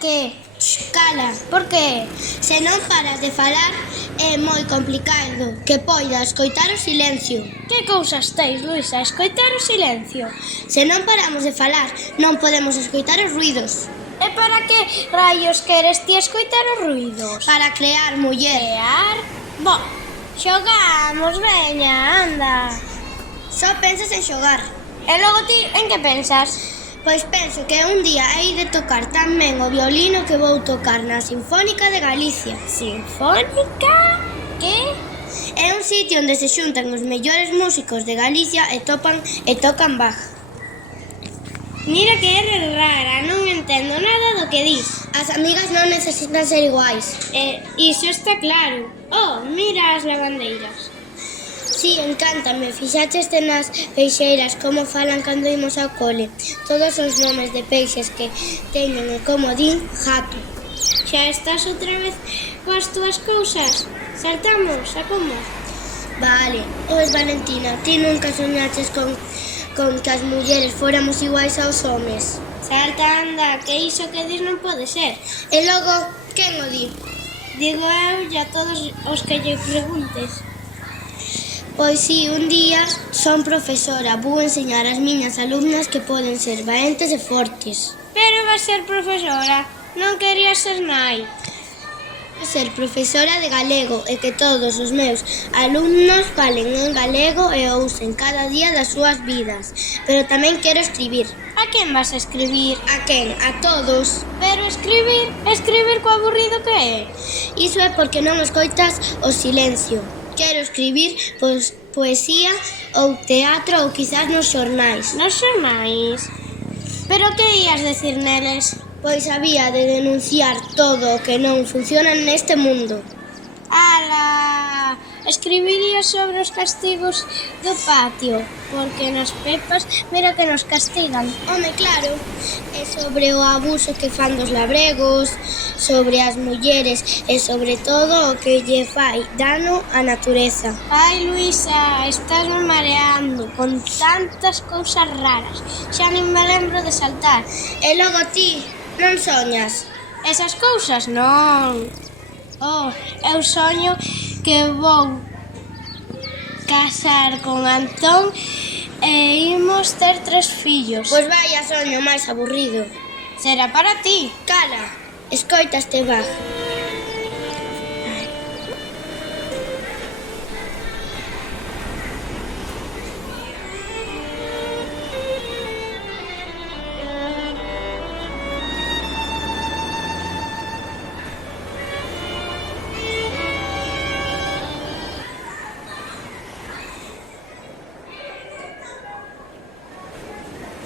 Que? Cala, Por que? se non paras de falar é moi complicado que poidas escoitar o silencio. Que cousas teis, Luisa, escoitar o silencio? Se non paramos de falar, non podemos escoitar os ruidos. E para que rayos queres ti escoitar os ruidos? Para crear, muller. Crear? Bo, xogamos, veña, anda. Só pensas en xogar. E logo ti, en que pensas? Pois penso que un día hei de tocar tan ben o violino que vou tocar na Sinfónica de Galicia. Sinfónica? Que? É un sitio onde se xuntan os mellores músicos de Galicia e tocan Bach. Mira que eres rara, non entendo nada do que dis. As amigas non necesitan ser iguais. Iso está claro. Oh, mira as lavandeiras. Si, encántame, fixaches nas peixeiras como falan cando imos ao cole. Todos os nomes de peixes que teñen e como din jato. Xa estás outra vez coas túas cousas? Saltamos, a como? Vale, pois Valentina, ti nunca soñaches con que as mulleres fóramos iguais aos homes. Salta, anda, que iso que dis non pode ser. E logo, quen o di? Digo eu e a todos os que lle preguntes. Pois si, un día son profesora, vou enseñar ás miñas alumnas que poden ser valentes e fortes. Pero vas ser profesora, non querías ser nai. Ser profesora de galego e que todos os meus alumnos falen en galego e o usen cada día das súas vidas. Pero tamén quero escribir. A quen vas a escribir? A quen? A todos. Pero escribir co aburrido que é? Iso é porque non escoitas o silencio. Quero escribir poesía ou teatro ou quizás nos xornais. Nos xornais? Pero que ías decir neles? Pois había de denunciar todo o que non funciona neste mundo. Ala, escribiría sobre os castigos do patio, porque nas pepas mira que nos castigan. Home, claro, e sobre o abuso que fan dos labregos, sobre as mulleres e sobre todo o que lle fai dano á natureza. Ai, Luisa, estás me mareando con tantas cousas raras. Xa nin me lembro de saltar. E logo ti, non soñas? Esas cousas non. Oh, eu soño que vou casar con Antón e imos ter 3 fillos. Pois vaya soño máis aburrido. Será para ti. Cala, escoita este Bach.